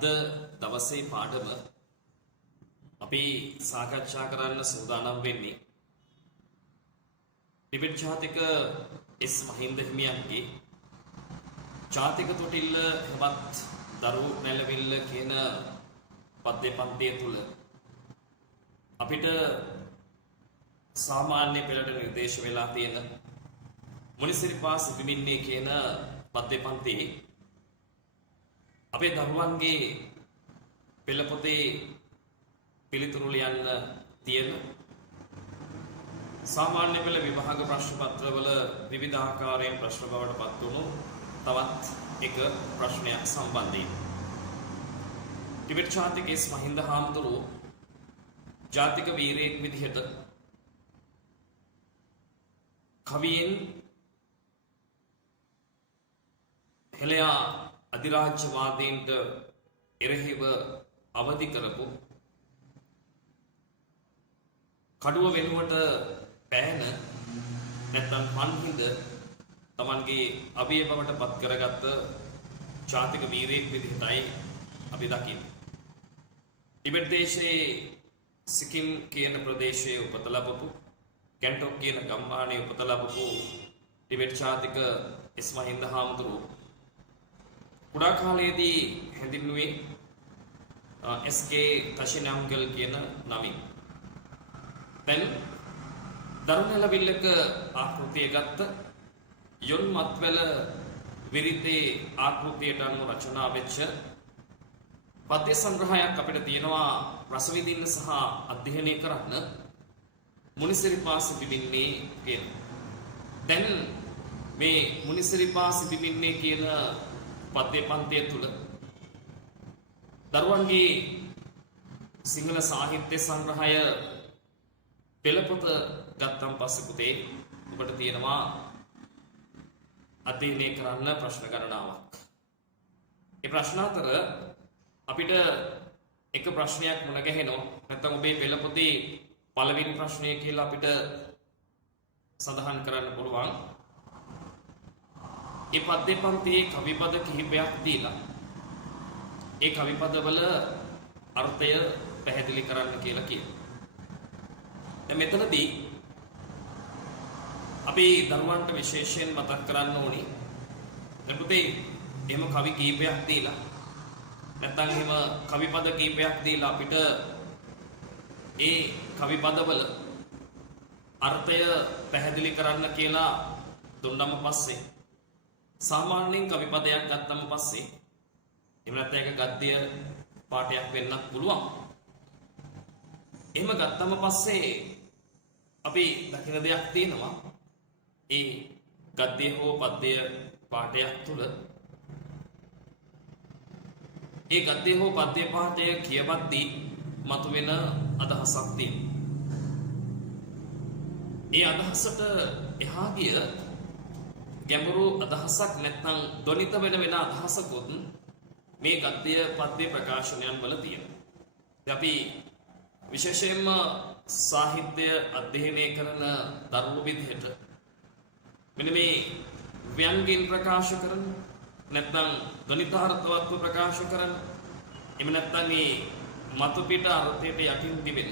අද දවසේ පාඩම අපි සාකච්ඡා කරන්න සූදානම් වෙන්නේ ටිබෙට් ජාතික එස් මහින්ද හිමියන්ගේ ජාතික තොටිල්ල හෙවත් දරු නැලවිල්ල කියන පද්‍ය පන්තිය තුල අපිට සාමාන්‍ය පෙළට නිර්දේශ වෙලා තියෙන මුනිසිරිපා සිපිමින්නේ කියන පද්‍ය පන්තියේ අපේ දරුවන්ගේ පෙළ පොතේ පිළිතුරු ලියන්න තියෙන සාමාන්‍ය පෙළ විභාග ප්‍රශ්න පත්‍රවල විවිධ ආකාරයෙන් ප්‍රශ්න බවට පත් වුණු තවත් එක ප්‍රශ්නයක් සම්බන්ධයෙන් ටිබෙට් ජාතික එස් මහින්ද හාමුදුරුවෝ ජාතික වීරයෙක් විදිහට කවියෙන් හෙළයා අධිරාජ්‍යවාදීන්ට එරෙහිව අවදි කරපු කඩුව වෙනුවට පෑන නැත්නම් පන්හිඳ තමන්ගේ අභිය බවට පත් කරගත්ත ජාතික වීරයෙක් විදිහටයි අපි දකින්නේ. ටිබෙට් දේශයේ සිකිම් කියන ප්‍රදේශයේ උපත ලැබපු ගැන්ටොක් කියන ගම්මානයේ උපත ලැබපු ටිබෙට් ජාතික එස් මහින්ද හාමුදුරුවෝ කුඩා කාලයේදී හැඳින්වුවේ එස්.කේ. කෂිනාම්ගල් කියන නමින්. දැන් දරුණැලවිල්ලක ආකෘතිය ගත්ත යොන් මත්වැල විරිතේ ආකෘතියට අනුව රචනා වෙච්ච පද්‍ය සංග්‍රහයක් අපිට තියෙනවා රස විඳින්න සහ අධ්‍යයනය කරන්න මුනිසිරිපා සිපිමින්නේ කියන. දැන් මේ මුනිසිරිපා සිපිමින්නේ කියන පද්‍ය පන්තිය තුල දරුවන්ගේ සිංහල සාහිත්‍ය සංග්‍රහය පෙළපොත ගත්තන් පස්සේ පුතේ ඔබට තියෙනවා අධ්‍යයනය කරන්න ප්‍රශ්න ගණනාවක්. ඒ ප්‍රශ්න අතර අපිට එක ප්‍රශ්නයක් මුණ ගැහෙනවා. නැත්නම් ඔබේ පෙළපොතේ පළවෙනි ප්‍රශ්නය කියලා අපිට සඳහන් කරන්න පුළුවන්. ඒ පද්‍ය පන්තියේ කවිපද කිහිපයක් දීලා ඒ කවිපදවල අර්ථය පැහැදිලි කරන්න කියලා කියනවා. දැන් මෙතනදී අපි දරුවන්ට විශේෂයෙන් මතක් කරන්න ඕනි. දැන් පුතේ එහෙම කවි කීපයක් දීලා නැත්නම් එහෙම කවිපද කීපයක් දීලා අපිට ඒ කවිපදවල අර්ථය පැහැදිලි කරන්න කියලා දුන්නම පස්සේ සාමාන්‍යයෙන් කවිපදයක් ගත්තම පස්සේ එහෙම නැත්නම් ඒක ගද්‍ය පාඨයක් වෙන්නත් පුළුවන්. එහෙම ගත්තම පස්සේ අපි දකින දෙයක් තියෙනවා. ඒ ගද්‍ය හෝ පද්‍ය පාඨයක් තුල ඒ ගද්‍ය හෝ පද්‍ය පාඨය කියවද්දී මතුවෙන අදහසක් තියෙනවා. ඒ අදහසට එහා ගිය ගැඹුරු අදහසක් නැත්නම් ධනිත වෙන අදහසකුත් මේ ගද්‍ය පද්‍ය ප්‍රකාශනයන් වල තියෙනවා. අපි විශේෂයෙන්ම සාහිත්‍ය අධ්‍යයනය කරන දරුවෝ විදිහට මෙන්න මේ ව්‍යංගයෙන් ප්‍රකාශ කරන නැත්නම් ධනිතාර්ථවත්ව ප්‍රකාශ කරන එහෙම නැත්නම් මේ මතු පිට අර්ථයට යටින් තිබෙන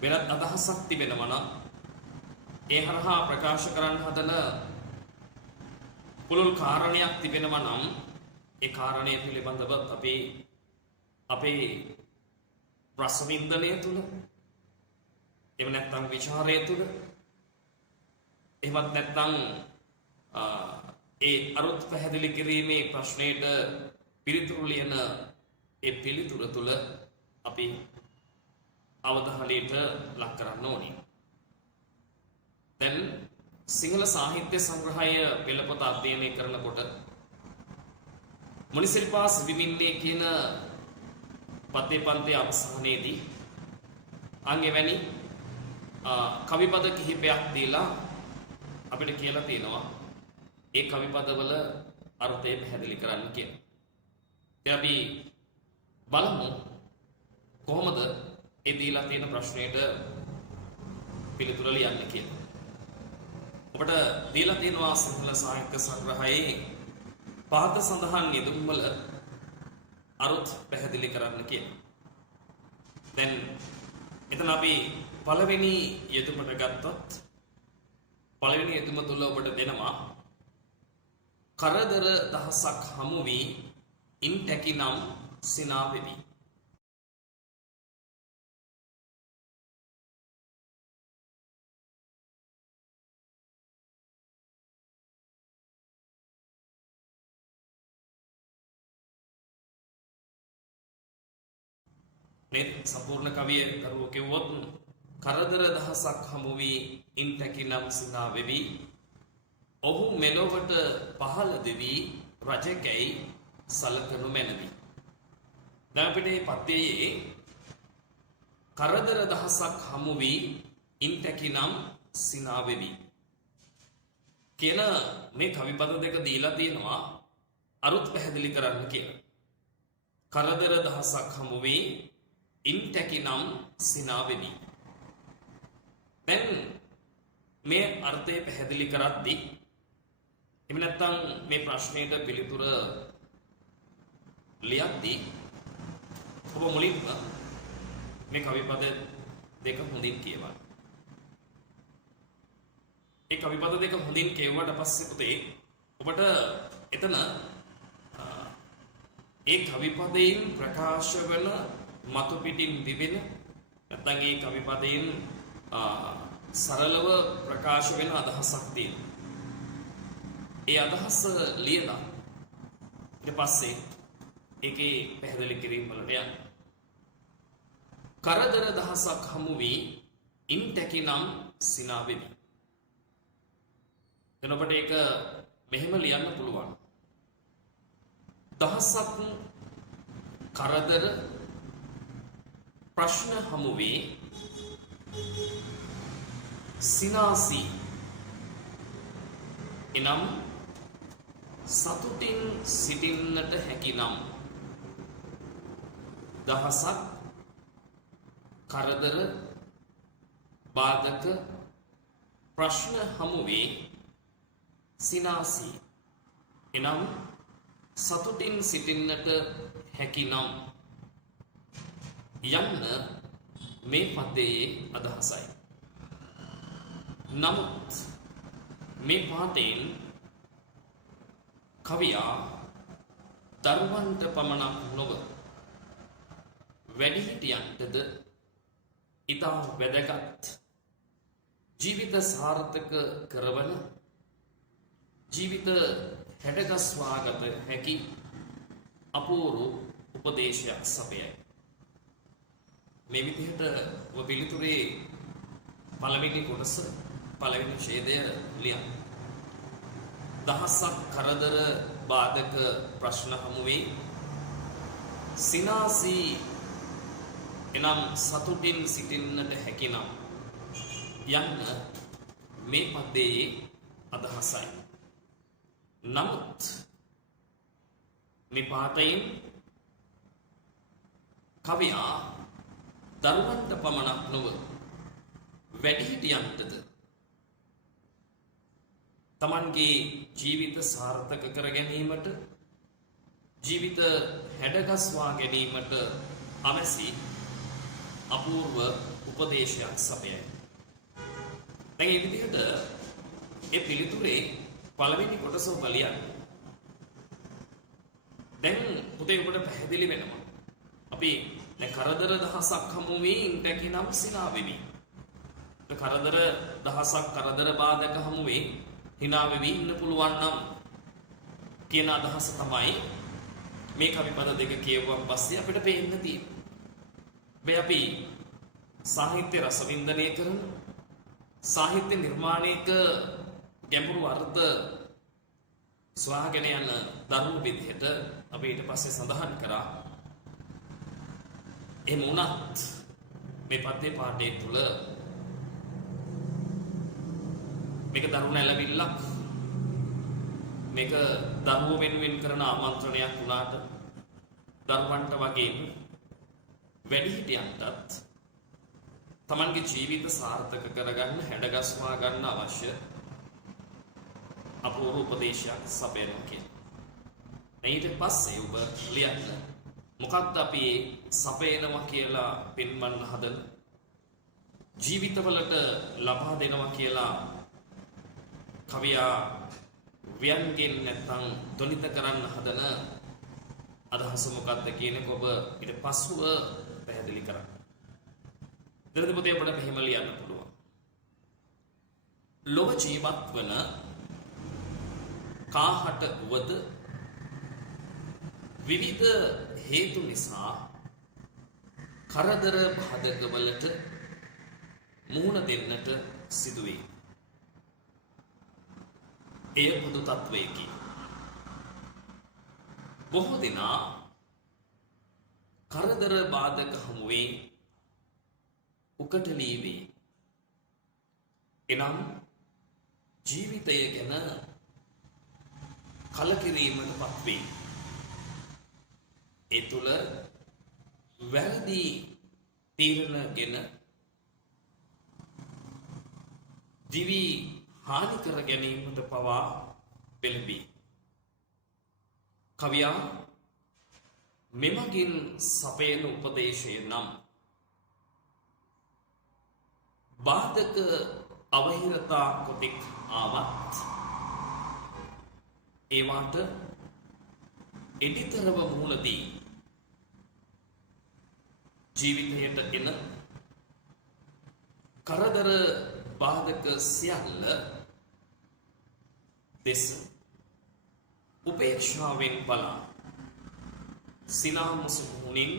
වෙනත් අදහසක් තිබෙනවා නම් ඒ හරහා ප්‍රකාශ කරන්න හදන පුළුල් කාරණයක් තිබෙනවා නම් ඒ කාරණය පිළිබඳව අපි අපේ රසවින්දනය තුල එහෙම නැත්නම් විචාරය තුල එහෙමත් නැත්නම් ඒ අරුත් පැහැදිලි කිරීමේ ප්‍රශ්නයට පිළිතුරු ලියන ඒ පිළිතුර තුල අපි අවධානයට ලක් කරන්න ඕනේ. දැන් සිංහල සාහිත්‍ය සංග්‍රහය පෙළපොත අධ්‍යයනය කරනකොට මුනිසිරිපා සිපිමින්නේ කියන පද්‍ය පන්තිය අවසානයේදී අංගෙවැනි කවිපද කිහිපයක් දීලා අපිට කියලා තියෙනවා ඒ කවිපදවල අර්ථය පැහැදිලි කරන්න කියලා. ඉතින් අපි බලමු කොහොමද ඒ දීලා තියෙන ප්‍රශ්නයට පිළිතුර ලියන්න කියලා. ඔබට දීලා තියෙනවා සිංහල සාහිත්‍ය සංග්‍රහයේ පහත සඳහන් යෙදුම්වල අරුත් පැහැදිලි කරන්න කියලා. දැන් එතන අපි පළවෙනි යෙදුමට ගත්තොත් පළවෙනි යෙදුම තුල ඔබට දෙනවා කරදර දහසක් හමු වී ඉන් තැකිනම් සිනා වෙවි. නේද? සම්පූර්ණ කවිය කරුවෝ කිව්වොත් කරදර දහසක් හමු වී ඉන් තැකිනම් සිනා වෙවි. ඔහු මෙලොවට පහළ දෙවි රජකැයි සලකනු මැනවි. දැන් අපිට මේ පද්‍යයේ කරදර දහසක් හමු වී ඉන් තැකිනම් සිනා වෙවි කියන මේ කවිපද දෙක දීලා තියෙනවා අරුත් පැහැදිලි කරන්න කියලා. කරදර දහසක් හමු වී ඉන් තැකිනම් සිනා වෙවි. දැන් මේ අර්ථය පැහැදිලි කරද්දී එහෙම නැත්නම් මේ ප්‍රශ්නයට පිළිතුර ලියද්දී ඔබ මුලින්ම මේ කවිපද දෙක හොඳින් කියවන්න. ඒ කවිපද දෙක හොඳින් කියවුවට පස්සේ පුතේ ඔබට එතන ඒ කවිපදයෙන් ප්‍රකාශ වෙන මතු පිටින් දිවෙන නැත්නම් ඒ කවිපදයෙන් සරලව ප්‍රකාශ වෙන අදහසක් තියෙනවා. ඒ අදහස ලියලා ඊට පස්සේ ඒකේ පැහැදිලි කිරීම වලට යන්න. කරදර දහසක් හමු වී ඉන් තැකිනම් සිනා වෙවි. දැන් ඔබට ඒක මෙහෙම ලියන්න පුළුවන්. දහසක් කරදර ප්‍රශ්න හමු වී සිනාසී එනම් සතුටින් සිටින්නට හැකිනම් දහසක් කරදර බාධක ප්‍රශ්න හමු වී සිනාසී එනම් සතුටින් සිටින්නට හැකිනම් යන්න මේ පදයේ අදහසයි. නමුත් මේ පාඨයෙන් කවියා දරුවන්ට පමණක් නොව වැඩිහිටියන්ටද ඉතා වැදගත් ජීවිත සාර්ථක කරවන ජීවිත හැඩගස්වාගත හැකි අපූර්ව උපදේශයක් සපයයි. මේ විදිහට ඔබ පිළිතුරේ පළවෙනි කොටස පළවෙනි ඡේදය ලියන්න. දහසක් කරදර බාධක ප්‍රශ්න හමු වේ සිනාසී එනම් සතුටින් සිටින්නට හැකිනම් යන්න මේ පදයේ අදහසයි. නමුත් මේ පාඨයෙන් කවියා දරුවන්ට පමණක් නොව වැඩිහිටියන්ටද තමන්ගේ ජීවිත සාර්ථක කර ගැනීමට ජීවිත හැඩගස්වා ගැනීමට අවැසි අපූර්ව උපදේශයක් සපයයි. දැන් මේ විදිහට ඒ පිළිතුරේ පළවෙනි කොටස ඔබ ලියන්න. දැන් පුතේ ඔබට පැහැදිලි වෙනවා. අපි දැන් කරදර දහසක් හමු වී ඉන්ටකිනම් සිනා වෙමි. කරදර දහසක් කරදර බාධක හමු වී hina වෙවි ඉන්න පුළුවන් නම් කියන අදහස තමයි මේ කවිපද දෙක කියවුවන් පස්සේ අපිට පේන්න තියෙන්නේ. මේ අපි සාහිත්‍ය රසවින්දනය කරන සාහිත්‍ය නිර්මාණයක ගැඹුරු අර්ථ සොයාගෙන යන දරුණු විදිහට අපි ඊට පස්සේ සඳහන් කරා. එහෙම වුණත් මේ පද්‍ය පාඨය තුල මේක දරුණු ඇලවිල්ලක් මේක දරුවෝ වෙනුවෙන් කරන ආමන්ත්‍රණයක් වුණාට දරුවන්ට වගේම වැඩිහිටියන්ටත් තමන්ගේ ජීවිත සාර්ථක කරගන්න හැඩගස්වා ගන්න අවශ්‍ය අපූර්ව උපදේශයක් සපයනවා කියලා. ඊට පස්සේ ඔබ ලියන්න මොකක්ද අපි සපයනවා කියලා පෙන්වන්න හදන ජීවිතවලට ලබා දෙනවා කියලා කවියා ව්‍යංගෙන් නැත්තම් දොනිත කරන්න හදන අදහස මොකක්ද කියන එක ඔබ ඊට පසුව පැහැදිලි කරන්න. දෙරද පොතේ අපිට මෙහෙම ලියන්න පුළුවන්. ලොව ජීවත් වන කාහට වද විවිධ හේතු නිසා කරදර බාධකවලට මුහුණ දෙන්නට සිදුවේ. එය පොදු තත්වයකි. බොහෝ දෙනා කරදර බාධක හමුවේ උකටලී වේ. එනම් ජීවිතය ගැන කලකිරීමට පත්වේ. ඒ තුළ වැරදි තීරණගෙන දිවි හානි කර ගැනීමට පවා පෙළඹී. කවියා මෙමගින් සපයන උපදේශය නම් බාධක අවහිරතා කොතෙක් ආවත් ඒවාට එඩිතරව මුහුණදී ජීවිතයට එන කරදර බාධක සියල්ල දෙස උපේක්ෂාවෙන් බලා සිනාමුසු මුහුණින්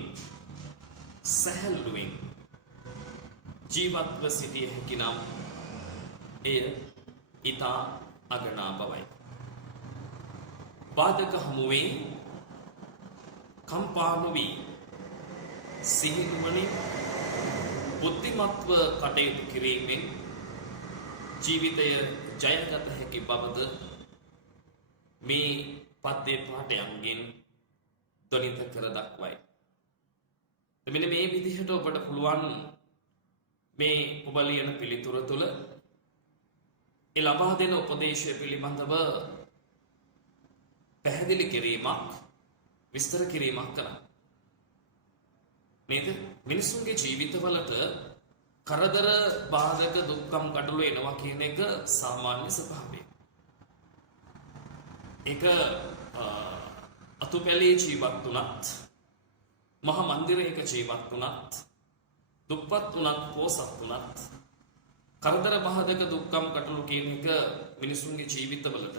සැහැල්ලුවෙන් ජීවත්ව සිටිය හැකි නම් එය ඊතා අගනා බවයි. බාධක හමුවේ කම්පා නොවි සිහිනුවණින් බුද්ධිමත්ව කටයුතු කිරීමෙන් ජීවිතය ජයගත හැකි බවද මේ පද්‍ය පාඨයන්ගෙන් දොනිත කර දක්වයි. මෙන්න මේ විදිහට ඔබට පුළුවන් මේ ඔබ ලියන පිළිතුර තුළ ඒ ලබා දෙන උපදේශය පිළිබඳව පැහැදිලි කිරීමක් විස්තර කිරීමක් කරන්න. නේද? මිනිසුන්ගේ ජීවිතවලට කරදර බාධක දුක්ඛම් කටළු එනවා කියන එක සාමාන්‍ය ස්වභාවය. ඒක අතුපැලේ ජීවත් වුණත් මහා මන්දිරයක ජීවත් වුණත් දුප්පත් වුණත් පොසත් වුණත් කරදර බාධක දුක්ඛම් කටළු කියන එක මිනිසුන්ගේ ජීවිතවලට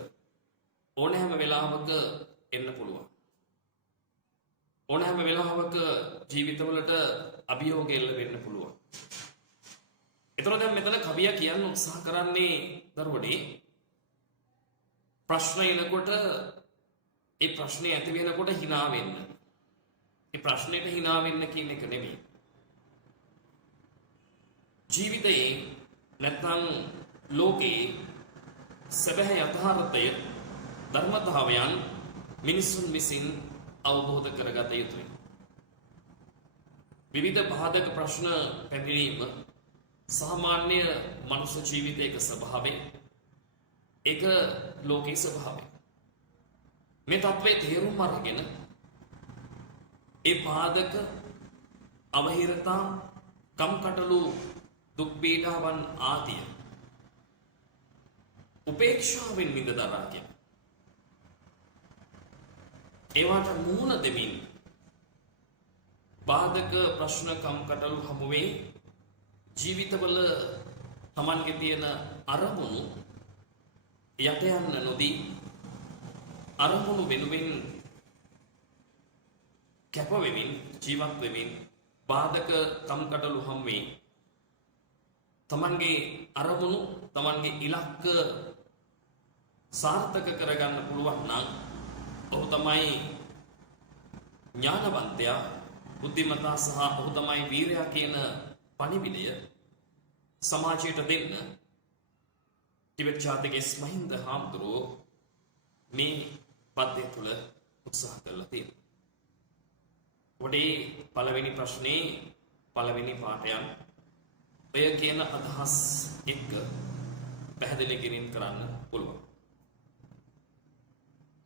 ඕනෑම වෙලාවක එන්න පුළුවන්. ඕනෑම වෙලාවක ජීවිතවලට අභියෝග එල්ල වෙන්න පුළුවන්. එතකොට දැන් මෙතන කවියා කියන්න උත්සාහ කරන්නේ දරුවනේ ප්‍රශ්න එනකොට ඒ ප්‍රශ්නේ ඇති වෙනකොට hina වෙන්න. ඒ ප්‍රශ්නෙට hina වෙන්න කියන එක නෙමෙයි. ජීවිතයේ නැත්නම් ලෝකේ සැබෑ යථාර්ථය ධර්මතාවයන් මිනිසුන් විසින් අවබෝධ කරගත යුතුයි. විවිධ බාධක ප්‍රශ්න පැමිණීම සාමාන්‍ය මනුෂ්‍ය ජීවිතයක ස්වභාවය. ඒක ලෝකයේ ස්වභාවය. මේ තත්ත්වයේ තේරුම් අරගෙන ඒ බාධක අවහිරතා කම්කටොළු දුක් පීඩාවන් ආදිය උපේක්ෂාවෙන් විඳ දරාගෙන ඒවට මුහුණ දෙමින් බාධක ප්‍රශ්න කම්කටොළු හමුවේ ජීවිතවල Tamanගේ තියෙන අරමුණු යට යන්න නොදී අරමුණු වෙනුවෙන් කැප වෙමින් ජීවත් වෙමින් බාධක කම්කටොළු හමුවේ Tamanගේ අරමුණු Tamanගේ ඉලක්ක සාර්ථක කරගන්න පුළුවන් නම් ඔහු තමයි ඥානවන්තයා බුද්ධිමතා සහ ඔහු තමයි වීරයා කියන පණිවිඩය සමාජයට දෙන්න ටිබෙට් ජාතිකයේ මහින්ද හාමුදුරුවෝ මේ පද්‍ය තුළ උත්සාහ කරලා තියෙනවා. ඔබේ පළවෙනි ප්‍රශ්නේ පළවෙනි පාඩයන් ඔය කියන අදහස් එක්ක පැහැදිලි කිරීම කරන්න පුළුවන්.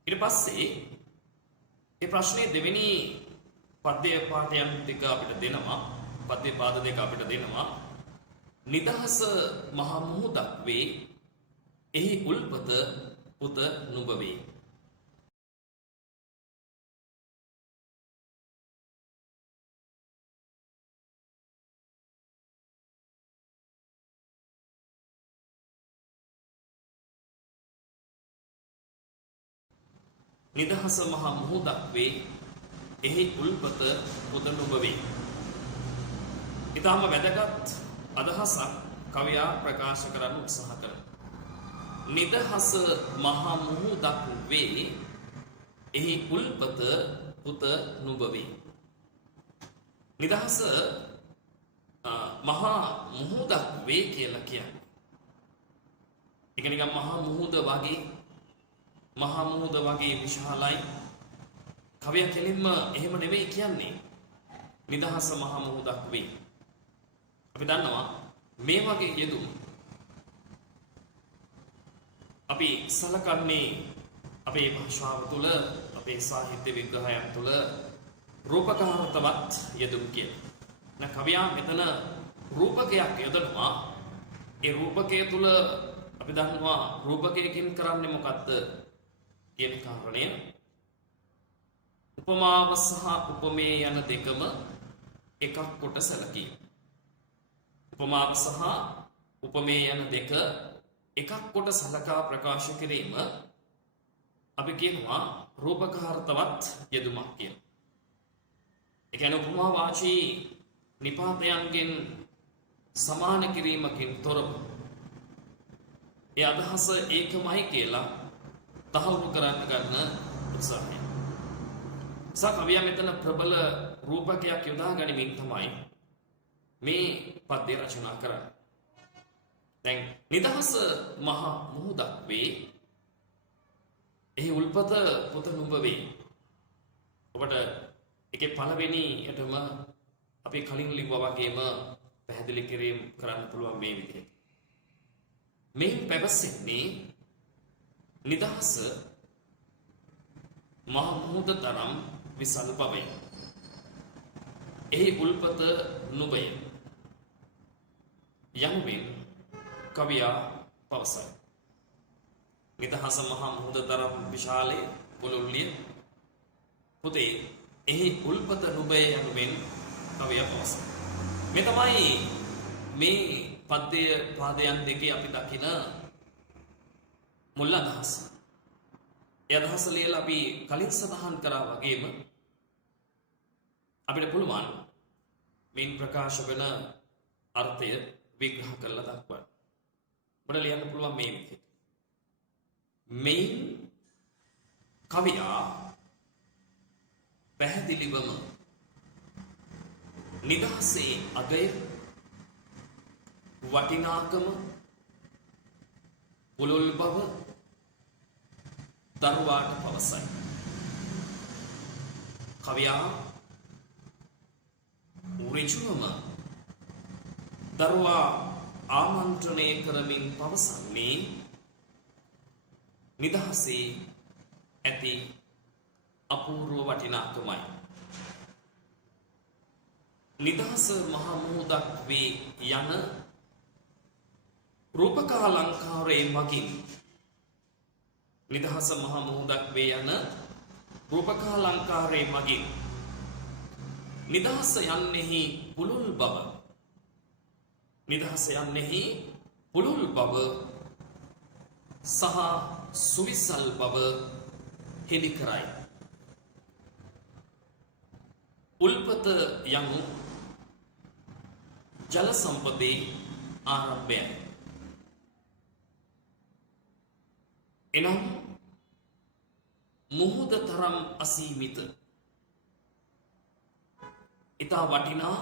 ඊට පස්සේ මේ ප්‍රශ්නේ දෙවෙනි පද්‍ය පාඨයන් ටික අපිට දෙනවා. පද්‍ය පාද දෙක අපිට දෙනවා. නිදහස මහ මුහුදක් වේ. එහි උල්පත පුත නුඹ වේ. නිදහස මහ මුහුදක් වේ. එහි උල්පත පුත නුඹ වේ. ඊටම වැදගත් අදහසක් කවියා ප්‍රකාශ කරන්න උත්සාහ කරනවා. නිදහස මහ මුහුදක් වේ. එහි උල්පත පුත නුඹ වේ. නිදහස මහා මුහුදක් වේ කියලා කියන්නේ. ඒක නිකන් මහා මුහුද වගේ මහා මුහුද වගේ විශාලයි. කවිය කෙලින්ම එහෙම නෙවෙයි කියන්නේ. නිදහස මහා මුහුදක් වේ. අපි දන්නවා මේ වගේ යෙදුම් අපි සලකන්නේ අපේ භාෂාව තුළ අපේ සාහිත්‍ය විග්‍රහයන් තුළ රූපකාර්ථවත් යෙදුම් කියලා. දැන් කවියා මෙතන රූපකයක් යොදනවා. ඒ රූපකය තුළ අපි දන්නවා රූපකයකින් කරන්නේ මොකද්ද කියන කාරණය. උපමාව සහ උපමේය යන දෙකම එකක් කොට සැලකීම. උපමාව සහ උපමේය යන දෙක එකක් කොට සලකා ප්‍රකාශ කිරීම අපි කියනවා රූපකාර්ථවත් යෙදුමක් කියලා. ඒ කියන්නේ උපමා වාචී නිපාතයන්ගෙන් සමාන කිරීමකින් තොරව ඒ අදහස ඒකමයි කියලා තහවුරු කරන්න ගන්න උත්සාහය. කවියා මෙතන ප්‍රබල රූපකයක් යොදා ගනිමින් තමයි මේ පද්‍ය රචනා කරන්නේ. දැන් නිදහස මහ මුහුදක් වේ. එහි උල්පත පුත නුඹ වේ. ඔබට ඒකේ පළවෙනියටම අපි කලින් ලිව්වා වගේම පැහැදිලි කිරීම කරන්න පුළුවන් මේ විදිහට. මේ පැවසෙන්නේ නිදහස මහ මුහුද තරම් විශාල බවය. එහි උල්පත නුඹය. යනුවෙන් කවියා පවසයි. නිදහස මහ මුහුද තරම් විශාලේ පුළුල්ලිය පුතේ එහි උල්පත නුඹය යනුවෙන් කවියා පවසයි. මේ තමයි මේ පද්‍ය පාදයන් දෙකේ අපි දකින මුල් අදහස. ඒ අදහස ලියලා අපි කලින් සඳහන් කරා වගේම අපිට පුළුවන් මේන් ප්‍රකාශ වෙන අර්ථය විග්‍රහ කරලා දක්වන්න. අපිට ලියන්න පුළුවන් මේ විදිහට. මේන් කවියා පැහැදිලිවම නිදහසේ අගය වටිනාකම පුළුල් බව දරුවාට පවසයි. කවියා ඍජුවම දරුවා ආමන්ත්‍රණය කරමින් පවසන්නේ නිදහසේ ඇති අපූර්ව වටිනාකමයි. නිදහස මහ මුහුදක් වේ යන රූපකාලංකාරයේ මගින් නිදහස මහ මුහුදක් වේ යන රූපකාලංකාරයේ මගින් නිදහස යන්නෙහි පුළුල් බව නිදහස යන්නෙහි පුළුල් බව සහ සුවිසල් බව හෙළි කරයි. උල්පත යනු ජල සම්පදේ ආරම්භයයි. එනම් මුහුද තරම් අසීමිත ඉතා වටිනා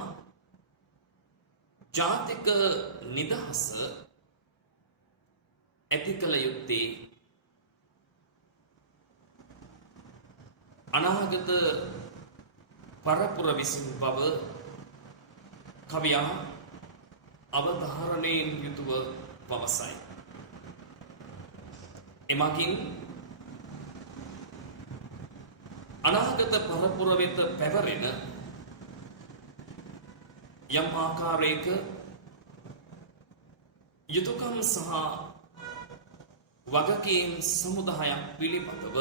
ජාතික නිදහස ඇති කළ යුත්තේ අනාගත පරපුර විසින් බව කවියා අවධාරණයෙන් යුතුව පවසයි. එමගින් අනාගත පරපුර වෙත පැවරෙන යම් ආකාරයක යුතුයකම් සහ වගකීම් සමුදායක් පිළිබඳව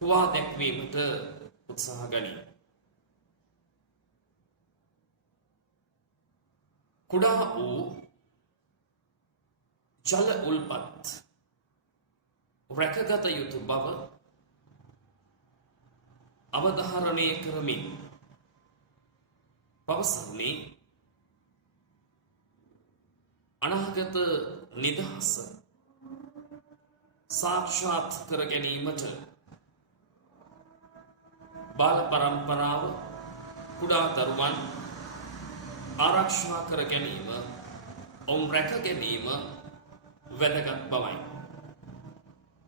හුවා දැක්වීමට උත්සාහ ගනී. කුඩා වූ ජල උල්පත් රැකගත යුතු බව අවධාරණය කරමින් පවසන්නේ අනාගත නිදහස සාක්ෂාත් කර ගැනීමට බාල පරම්පරාව කුඩා දරුවන් ආරක්ෂා කර ගැනීම ඔවුන් රැක ගැනීම වැදගත් බවයි.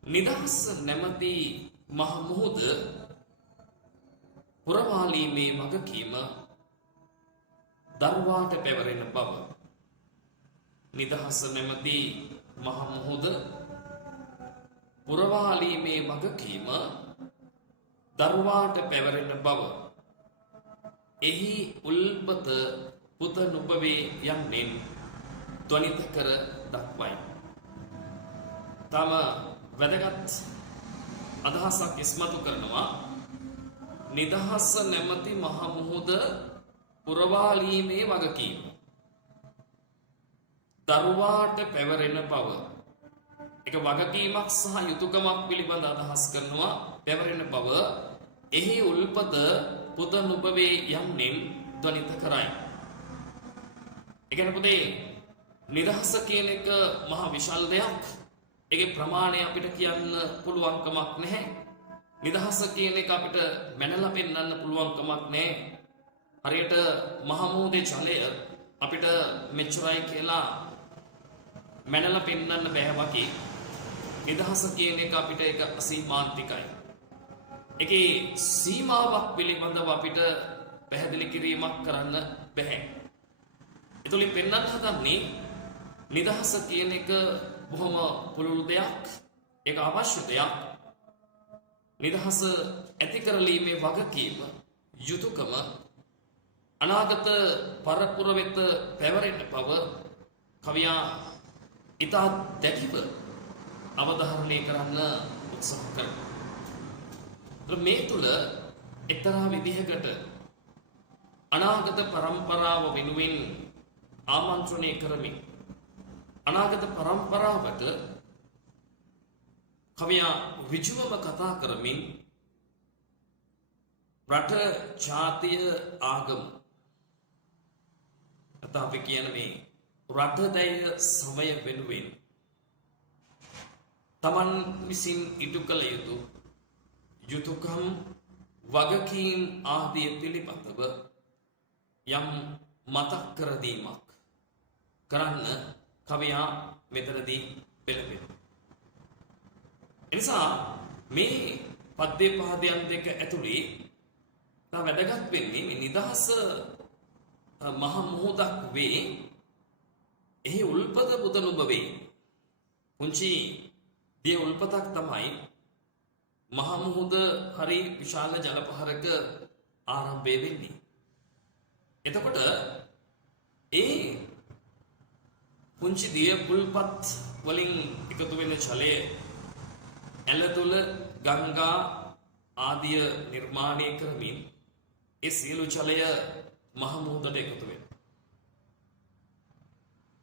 නිදහස නැමැති මහ මුහුද පුරවාලීමේ වගකීම දරුවාට පැවරෙන බව. නිදහස නැමැති මහ මුහුද පුරවාලීමේ වගකීම දරුවාට පැවරෙන බව. එහි උල්පත පුත නුඹවේ යන්නෙන් ಧ್ವನಿත කර දක්වයි. තම වැදගත් අදහසක් ඉස්මතු කරනවා. නිදහස නැමැති මහ මුහුද පුරවාලීමේ වගකීම දරුවාට පැවරෙන බව. එක වගකීමක් සහ යුතුයකමක් පිළිබඳ අදහස් කරනවා. පැවරෙන බව එහි උල්පත පුත නුඹවේ යන්නෙන් ಧ್ವನಿත කරයි. ඒ කියන්නේ පුතේ නිදහස කියන එක මහා විශාල දෙයක්. ඒකේ ප්‍රමාණය අපිට කියන්න පුළුවන් කමක් නැහැ. නිදහස කියන එක අපිට මැනලා පෙන්වන්න පුළුවන් කමක් නැහැ. හරියට මහ මුහුදේ ජලය අපිට මෙච්චරයි කියලා මැනලා පෙන්වන්න බෑ වගේ. නිදහස කියන එක අපිට ඒක අසීමාන්තිකයි. ඒකේ සීමාවක් පිළිබඳව අපිට පැහැදිලි කිරීමක් කරන්න බෑ. ඒතුලින් පෙන්වන්න හදන්නේ නිදහස කියන එක බොහොම පුළුල් දෙයක්. ඒක අවශ්‍ය දෙයක්. නිදහස ඇති කරලීමේ වගකීම යුතුයකම අනාගත පරපුර වෙත පැවරෙන බව කවියා ඉතා දැඩිව අවධාරණය කරන්න උත්සාහ කරනවා. මේ තුල එක්තරා විදිහකට අනාගත පරම්පරාව වෙනුවෙන් ආමන්ත්‍රණය කරමින් අනාගත පරම්පරාවට කවියා ඍජුවම කතා කරමින් රට ජාතිය ආගම අපි කියන මේ රටදැය සමය වෙනුවෙන් තමන් විසින් ඉටු කළ යුතු යුතුයකම් වගකීම් ආදිය පිළිබඳව යම් මතක් කර දීමක් කරන්න කවියා මෙතනදී පෙළඹෙනවා. එනිසා මේ පද්‍ය පහදයන් දෙක ඇතුළේ තා වැදගත් වෙන්නේ මේ නිදහස මහ මුහුදක් වේ. එහි උල්පත පුත නුඹවේ. පුංචි දිය උල්පතක් තමයි මහ මුහුද හරි විශාල ජල පහරක ආරම්භය වෙන්නේ. එතකොට ඒ පුංචි දිය උල්පත් වලින් එකතු වෙන ජලය ඇලතුල ගංගා ආදිය නිර්මාණය කරමින් ඒ සියලු ජලය මහ මුහුදට එකතු වෙනවා.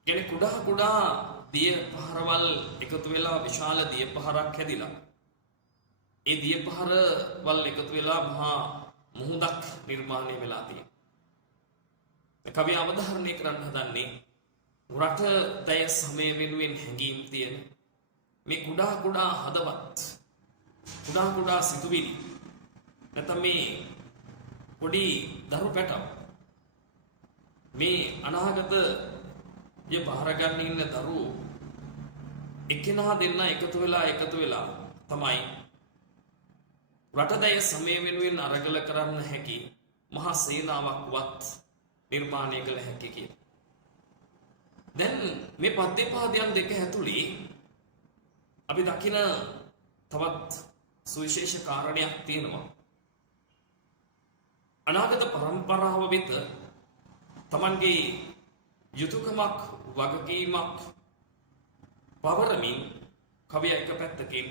කියන්නේ කුඩා දිය පහරවල් එකතු වෙලා විශාල දිය පහරක් හැදිලා ඒ දිය පහරවල් එකතු වෙලා මහා මුහුදක් නිර්මාණය වෙලා තියෙනවා. කවිය අවධාරණය කරන්න හදන්නේ රට දය සමය වෙනුවෙන් හැඟීම් තියෙන මේ කුඩා හදවත් කුඩා සිතුවිලි නැත්නම් මේ පොඩි දරු පැටව මේ අනාගත ය බාර ගන්න ඉන්න දරුවෝ එකිනෙහා දෙන්න එකතු වෙලා තමයි රටදය සමය වෙනුවෙන් අරගල කරන්න හැකි මහා සේනාවක්වත් නිර්මාණය කළ හැකි කියලා. දැන් මේ පද්‍ය පහදයන් දෙක ඇතුළේ අපි දකින තවත් සුවිශේෂ කාරණයක් තියෙනවා. අනාගත පරම්පරාව වෙත තමන්ගේ යුතුයකමක් වගකීමක් පවරමින් කවිය එක පැත්තකින්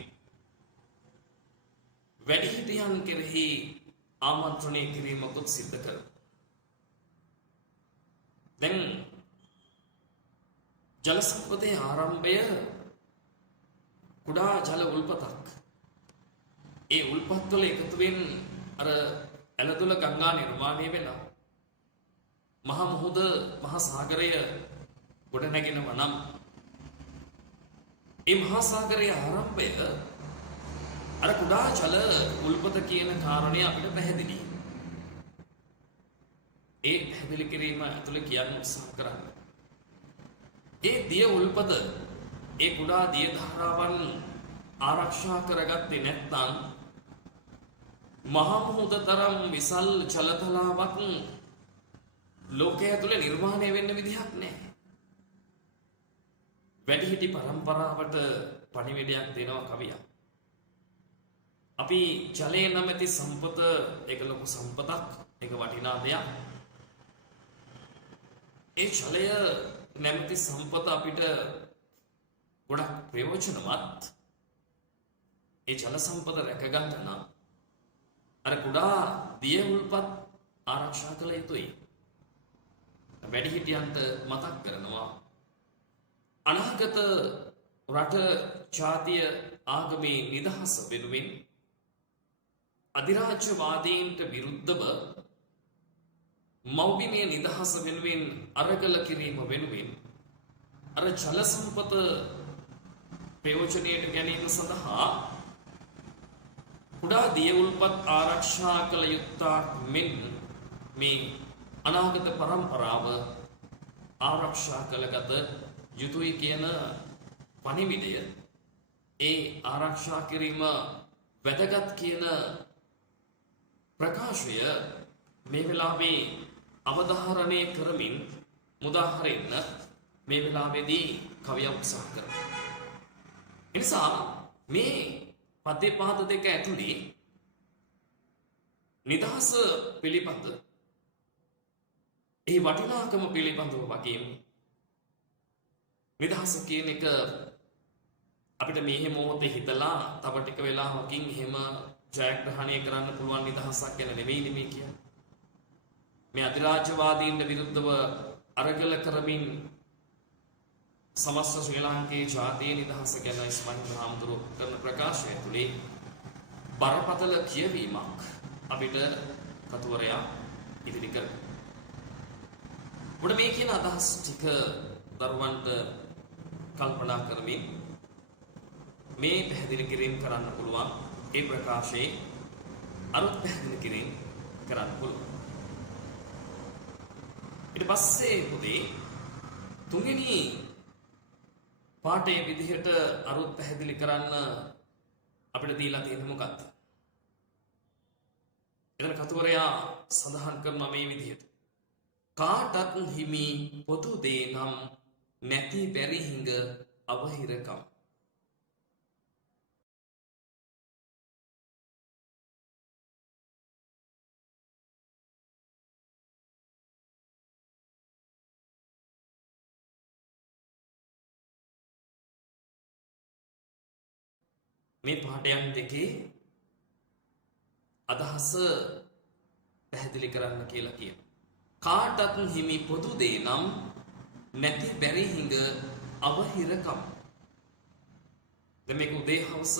වැඩිහිටියන් කෙරෙහි ආමන්ත්‍රණය කිරීමකුත් සිද්ධ කරනවා. දැන් ජල සම්පතේ ආරම්භය කුඩා ජල උල්පතක්. ඒ උල්පත් වල එකතුවෙන් අර ඇලදොල ගංගා නිර්මාණය වෙලා මහා මුහුද මහා සාගරය ගොඩනැගෙනවා නම් ඒ මහා සාගරයේ ආරම්භය අර කුඩා ජල උල්පත කියන කාරණය අපිට පැහැදිලි. ඒ පැහැදිලි කිරීම ඇතුළේ කියන්න උත්සාහ කරන්න. ඒ දිය උල්පත ඒ කුඩා දිය ධාරාවන් ආරක්ෂා කරගත්තේ නැත්නම් මහා මුහුද තරම් විසල් ජලතලාවක් ලෝකයේ ඇතුළේ නිර්මාණය වෙන්න විදිහක් නැහැ. වැඩිහිටි පරම්පරාවට පණිවිඩයක් දෙනවා කවියා. අපි ජලය නැමැති සම්පත ඒක ලොකු සම්පතක්, ඒක වටිනා දෙයක්. ඒ ජලය නැමැති සම්පත අපිට ගොඩක් ප්‍රයෝජනවත්. ඒ ජල සම්පත රැකගන්න නම් අර කුඩා දිය උල්පත් ආරක්ෂා කළ යුතුයි. වැඩිහිටියන්ට මතක් කරනවා අනාගත රට ජාතිය ආගමේ නිදහස වෙනුවෙන් අධිරාජ්‍යවාදීන්ට විරුද්ධව මෞබිමේ නිදහස වෙනුවෙන් අරගල කිරීම වෙනුවෙන් අර ජල සම්පත ප්‍රයෝජනයට ගැනීම සඳහා කුඩා දිය උල්පත් ආරක්ෂා කළ යුත්තා මෙන් මේ අනාගත පරම්පරාව ආරක්ෂා කළගත යුතුයි කියන පණිවිඩය, ඒ ආරක්ෂා කිරීම වැදගත් කියන ප්‍රකාශය මේ වෙලාවේ අවධාරණය කරමින් මුදාහරින්න මේ වෙලාවේදී කවිය උත්සාහ කරනවා. එනිසා මේ පද්‍ය පාද දෙක ඇතුළේ නිදහස පිළිබඳ ඒ වටිනාකම පිළිබඳව වගේම නිදහස කියන එක අපිට මේ මොහොතේ හිතලා තව ටික වෙලාවකින් එහෙම ජයග්‍රහණය කරන්න පුළුවන් නිදහසක් ගැන නෙවෙයි මේ කියන්නේ. මේ අධිරාජ්‍යවාදීන්ට විරුද්ධව අරගල කරමින් සමස්ත ශ්‍රී ලාංකේය ජාතිය නිදහස ගැන ඉස්මහින්ද හාමුදුරුවෝ කරන ප්‍රකාශය තුළේ බරපතල කියවීමක් අපිට කතුවරයා ඉදිරි කරනවා. උඩ මේ කියන අදහස් ටික දරුවන්ට කල්පනා කරමින් මේ පැහැදිලි කිරීම කරන්න පුළුවන්. ඒ ප්‍රකාශයේ අරුත් පැහැදිලි කිරීම කරන්න පුළුවන්. ඊට පස්සේ පුතේ තුන්වෙනි පාඩේ විදිහට අරුත් පැහැදිලි කරන්න අපිට දීලා තියෙන්නේ මොකක්ද? එතන කතුවරයා සඳහන් කරනවා මේ විදිහට. කාටත් හිමි පොදු දේ නම් නැති බැරි හිඟ අවහිරකම්. මේ පාඩයන් දෙකේ අදහස පැහැදිලි කරන්න කියලා කියනවා. කාටත් හිමි පොදු දේ නම් නැති බැරි හිඟ අවහිරකම්. දැන් මේක උදේ හවස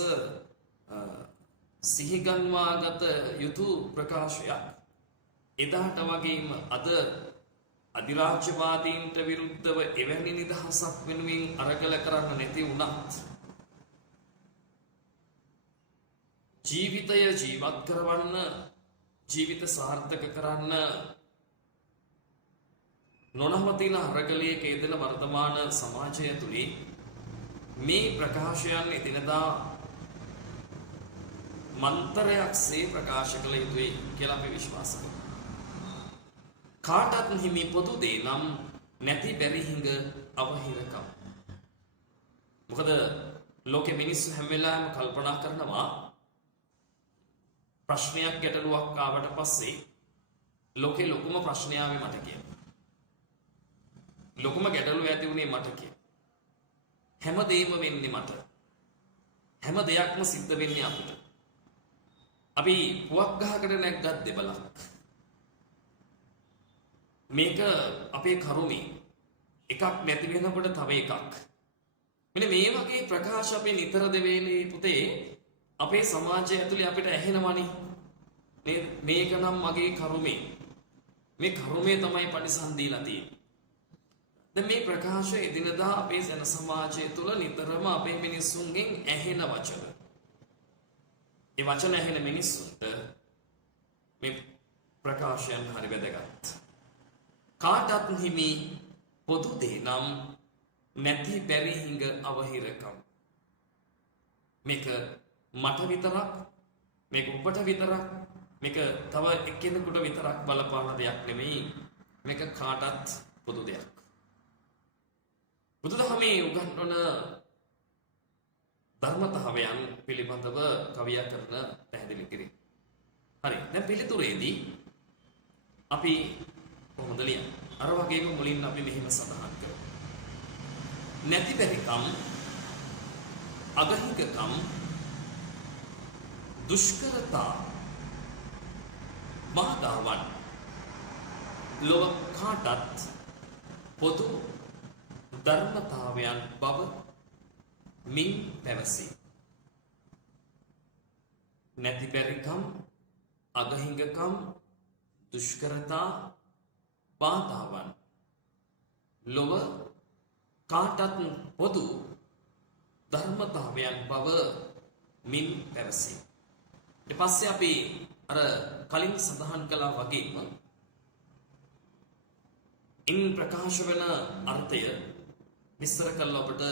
සිහිගන්වාගත යුතු ප්‍රකාශයක්. එදාට වගේම අද අධිරාජ්‍යවාදීන්ට විරුද්ධව එවැනි නිදහසක් වෙනුවෙන් අරගල කරන්න නැති වුණත් ජීවිතය ජීවත් කරවන්න, ජීවිත සාර්ථක කරන්න නොනවතින අරගලයක යෙදෙන වර්තමාන සමාජය තුළේ මේ ප්‍රකාශයන් එදිනදා මන්තරයක්සේ ප්‍රකාශ කළ යුතුයි කියලා අපි විශ්වාස කරනවා. කාටත් හිමි පොදු දේ නම් නැති බැරි හිඟ අවහිරකම්. මොකද ලෝකෙ මිනිස්සු හැම වෙලාවෙම කල්පනා කරනවා ප්‍රශ්නයක් ගැටලුවක් ආවට පස්සේ ලෝකේ ලොකුම ප්‍රශ්නය ආවේ මට කියලා. ලොකුම ගැටලුව ඇති වුණේ මට කියලා. හැමදේම වෙන්නේ මට. හැම දෙයක්ම සිද්ධ වෙන්නේ අපිට. අපි පුවක් ගහකට නැග්ගත් දෙබලක්. මේක අපේ කරුමේ එකක් නැති වෙනකොට තව එකක්. මෙන්න මේ වගේ ප්‍රකාශ අපේ නිතර දෙවේලේ පුතේ අපේ සමාජය ඇතුලේ අපිට ඇහෙනවනේ. මේක නම් මගේ කරුමේ. මේ කරුමේ තමයි පරිසම් දීලා තියෙන්නේ. දැන් මේ ප්‍රකාශය එදිනදා අපේ ජන සමාජය තුළ නිතරම අපේ මිනිස්සුන්ගෙන් ඇහෙන වචන. ඒ වචන ඇහෙන මිනිස්සුන්ට මේ ප්‍රකාශයන් හරි වැදගත්. කාටත් හිමි පොදු දේ නම් නැති බැරි හිඟ අවහිරකම්. මේක මට විතරක්, මේක ඔබට විතරක්, මේක තව එක්කෙනෙකුට විතරක් බලපාන දෙයක් නෙමෙයි. මේක කාටත් පොදු දෙයක්. බුදුදහමේ උගන්වන ධර්මතාවයන් පිළිබඳව කවියා කරන පැහැදිලි කිරීම. හරි. දැන් පිළිතුරේදී අපි කොහොමද ලියන්නේ? අර වගේම මුලින් අපි මෙහිම සඳහන් කරමු. නැති බැරිකම්, අගහිඟකම්, දුෂ්කරතා, බාධාවන් ලොව කාටත් පොදු ධර්මතාවයන් බව මින් පැවසී. නැති බැරිකම්, අගහිඟකම්, දුෂ්කරතා, බාධාවන් ලොව කාටත් පොදු ධර්මතාවයන් බව මින් පැවසී. ඊට පස්සේ අපි අර කලින් සඳහන් කළා වගේම ඉන් ප්‍රකාශ වෙන අර්ථය විස්තර කළා ඔබට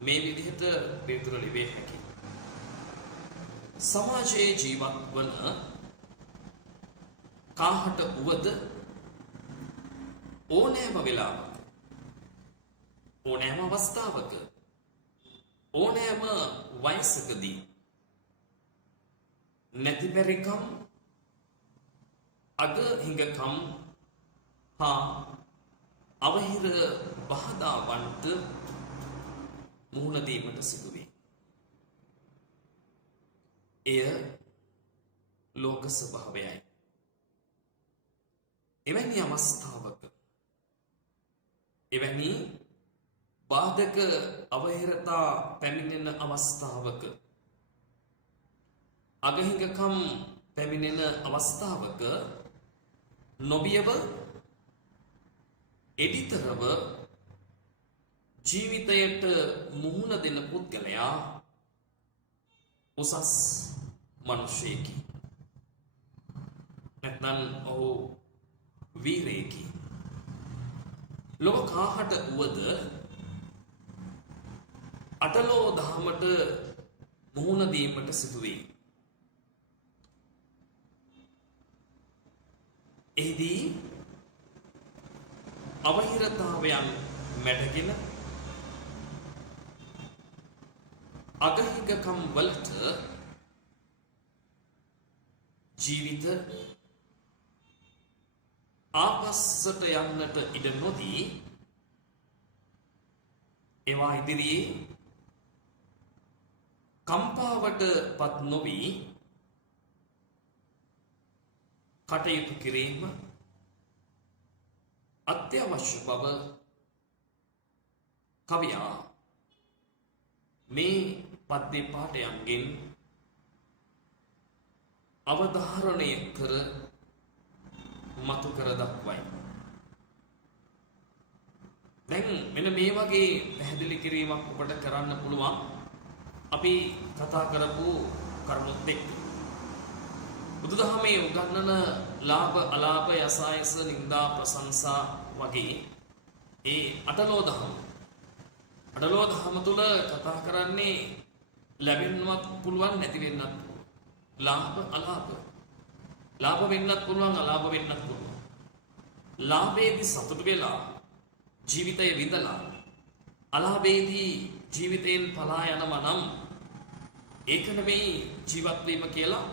මේ විදිහට පිළිතුරු ලිවිය හැකියි. සමාජයේ ජීවත් වන කාහට උවද ඕනෑම වෙලාවක, ඕනෑම අවස්ථාවක, ඕනෑම වයසකදී නැති බැරිකම්, අගහිඟකම් හා අවහිර බාධාවන්ට මුහුණ දීමට සිදුවේ. එය ලෝක ස්වභාවයයි. එවැනි අවස්ථාවක, එවැනි බාධක අවහිරතා පැමිණෙන අවස්ථාවක, අගහිඟකම් පැමිණෙන අවස්ථාවක නොබියව එඩිතරව ජීවිතයට මුහුණ දෙන පුද්ගලයා උසස් මනුෂ්‍යයෙකි. නැත්නම් ඔහු වීරයෙකි. ලොව කාහට වුවද අටලෝ දහමට මුහුණ දීමට සිදුවේ. එහිදී අවහිරතාවයන් මැඩගෙන අගහිඟකම් වලට ජීවිත ආපස්සට යන්නට ඉඩ නොදී ඒවා ඉදිරියේ කම්පාවට පත් නොවී කටයුතු කිරීම අත්‍යවශ්‍ය බව කවියා මේ පද්‍ය පාඨයන්ගෙන් අවධාරණය කර මතු කර දක්වයි. දැන් මෙන්න මේ වගේ පැහැදිලි කිරීමක් ඔබට කරන්න පුළුවන් අපි කතා කරපු කරුණුත් එක්ක. බුදුදහමේ උගන්වන ලාභ අලාභ යසායස නින්දා ප්‍රශංසා වගේ ඒ අටලෝ දහම තුල කතා කරන්නේ ලැබෙන්නවත් පුළුවන් නැති වෙන්නත් ලාභ අලාභ. ලාභ වෙන්නත් පුළුවන් අලාභ වෙන්නත් පුළුවන්. ලාභයේදී සතුටු වෙලා ජීවිතය විඳලා අලාභයේදී ජීවිතයෙන් පලා යනවා නම් ඒක නෙමෙයි ජීවත් වීම කියලා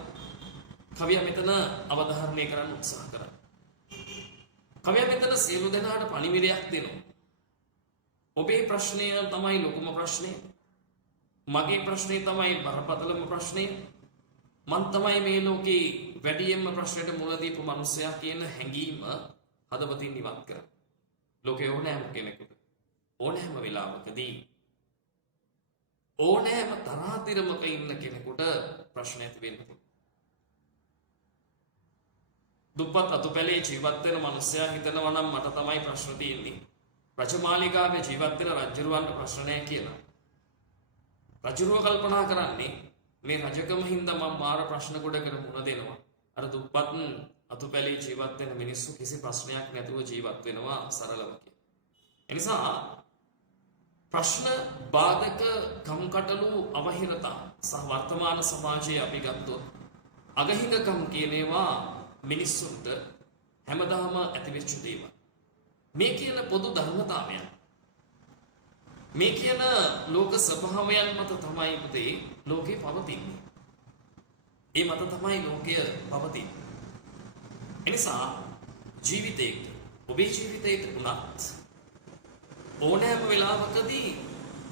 කවියා මෙතන අවධාරණය කරන්න උත්සාහ කරා. කවියා මෙතන සියලු දෙනාට පණිවිඩයක් දෙනවා. ඔබේ ප්‍රශ්නය තමයි ලොකුම ප්‍රශ්නය. මගේ ප්‍රශ්නේ තමයි බරපතලම ප්‍රශ්නය. මං තමයි මේ ලෝකේ වැඩියෙන්ම ප්‍රශ්නෙට මුල දීපු මිනිසයා කියන හැඟීම හදවතින් ඉවත් කරන්න. ලෝකේ ඕනෑම කෙනෙකුට ඕනෑම වෙලාවකදී ඕනෑම තරාතිරමක ඉන්න කෙනෙකුට ප්‍රශ්න ඇති වෙන්න පුළුවන්. දුප්පත් අතුපැලේ ජීවත් වෙන මිනිසයා හිතනවා නම් මට තමයි ප්‍රශ්න තියෙන්නේ. රජමාලිගාවේ ජීවත් වෙන රජුරවන්ට ප්‍රශ්න නැහැ කියලා. රජුරව කල්පනා කරන්නේ මේ රජකම හින්දා මම මාර ප්‍රශ්න ගොඩකට මුණ දෙනවා. අර දුප්පත් අතුපැලේ ජීවත් වෙන මිනිස්සු කිසි ප්‍රශ්නයක් නැතුව ජීවත් වෙනවා සරලව කියලා. එනිසා ප්‍රශ්න බාධක කම්කටොළු අවහිරතා සහ වර්තමාන සමාජයේ අපි ගත්තොත් අගහිඟකම් කියන ඒවා මිනිස්සුන්ට හැමදාම ඇතිවෙච්ච දේවල්. මේ කියන පොදු ධර්මතාවයන් මේ කියන ලෝක ස්වභාවයන් මත තමයි පුතේ ලෝකේ පවතින්නේ. ඒ මත තමයි ලෝකය පවතින්නේ. එනිසා ජීවිතේට ඔබේ ජීවිතේට උනත් ඕනෑම වෙලාවකදී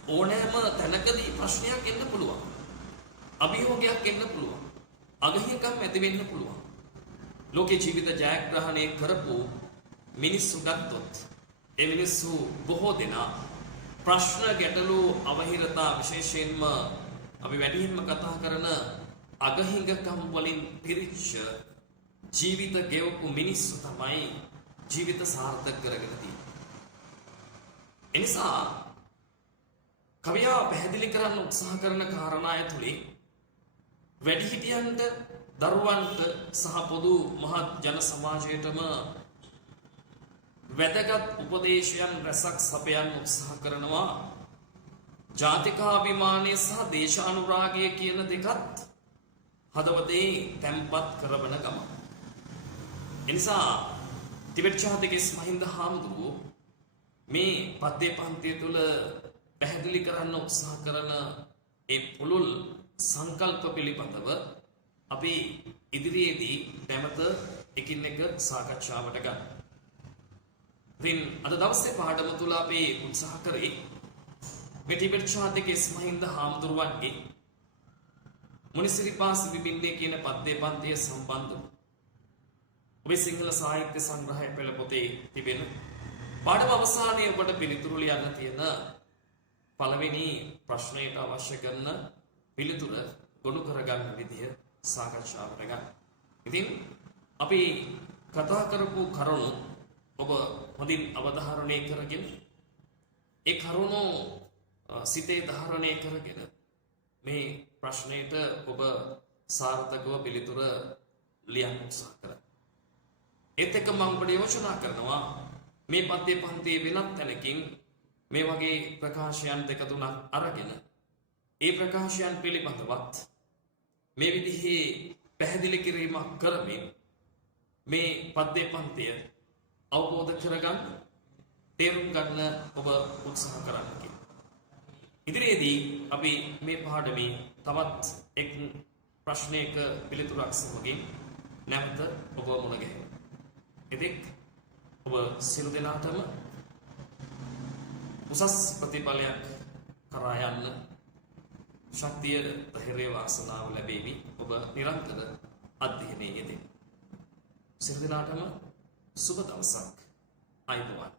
ඕනෑම තැනකදී ප්‍රශ්නයක් එන්න පුළුවන්. අභියෝගයක් එන්න පුළුවන්. අගහිඟකම් ඇති වෙන්න පුළුවන්. ලෝකේ ජීවිත ජයග්‍රහණය කරපු මිනිස්සු ගත්තොත් ඒ මිනිස්සු බොහෝ දෙනා ප්‍රශ්න ගැටලු අවහිරතා විශේෂයෙන්ම අපි වැඩියෙන්ම කතා කරන අගහිඟකම් වලින් පිරිච්ච ජීවිත ගෙවපු මිනිස්සු තමයි ජීවිත සාර්ථක කරගෙන තියෙන්නේ. එනිසා කවියා පැහැදිලි කරන්න උත්සාහ කරන කාරණා ඇතුලේ වැඩිහිටියන්ට දරුවන්ට සහ පොදු මහත් ජන සමාජයටම වැදගත් උපදේශයන් රැසක් සපයන්න උත්සාහ කරනවා. ජාතිකාභිමානය සහ දේශානුරාගය කියන දෙකත් හදවතේ තැන්පත් කරවන ගම. එනිසා ටිබෙට් ජාතික මහින්ද හාමුදුරුවෝ මේ පද්‍ය පන්තිය තුළ පැහැදිලි කරන්න උත්සාහ කරන ඒ පුළුල් සංකල්ප පිළිබඳව අපි ඉදිරියේදී නැවත එකින් එක සාකච්ඡාවට ගන්න. ඉතින් අද දවසේ පාඩම තුළ අපි උත්සාහ කරේ මේ ටිබෙට් ජාතික මහින්ද හාමුදුරුවන්ගේ මුනිසිරිපාස විබින්දේ කියන පද්‍ය පන්තිය සම්බන්ධව ඔබේ සිංහල සාහිත්‍ය සංග්‍රහය පෙළ පොතේ තිබෙන පාඩම අවසානයේ ඔබට පිළිතුරු ලියන්න තියෙන පළවෙනි ප්‍රශ්නයට අවශ්‍ය කරන පිළිතුර ගොනු කරගන්න විදිය සාකච්ඡාවට ගන්න. ඉතින් අපි කතා කරපු කරුණු ඔබ හොඳින් අවධාරණය කරගෙන ඒ කරුණු සිතේ ධාරණය කරගෙන මේ ප්‍රශ්නයට ඔබ සාර්ථකව පිළිතුර ලියන්න උත්සාහ කරන්න. ඒත් එක්ක මම ඔබට යෝජනා කරනවා මේ පද්‍ය පන්තියේ වෙනත් තැනකින් මේ වගේ ප්‍රකාශයන් දෙක තුනක් අරගෙන ඒ ප්‍රකාශයන් පිළිබඳවත් මේ විදිහේ පැහැදිලි කිරීමක් කරමින් මේ පද්‍ය පන්තිය අවබෝධ කරගන්න තේරුම් ගන්න ඔබ උත්සාහ කරන්න කියලා. ඉදිරියේදී අපි මේ පාඩමේ තවත් එක් ප්‍රශ්නයක පිළිතුරක් සමගින් නැවත ඔබ මුණ ගැහෙමු. එතෙක් ඔබ සියලු දෙනාටම උසස් ප්‍රතිඵලයක් කරා යන්න ශක්තිය ධෛර්ය වාසනාව ලැබෙවි. ඔබ නිරන්තර අධ්‍යයනයේ යෙදෙන්න. සියලු දෙනාටම සුබ දවසක්. අයුබෝවන්.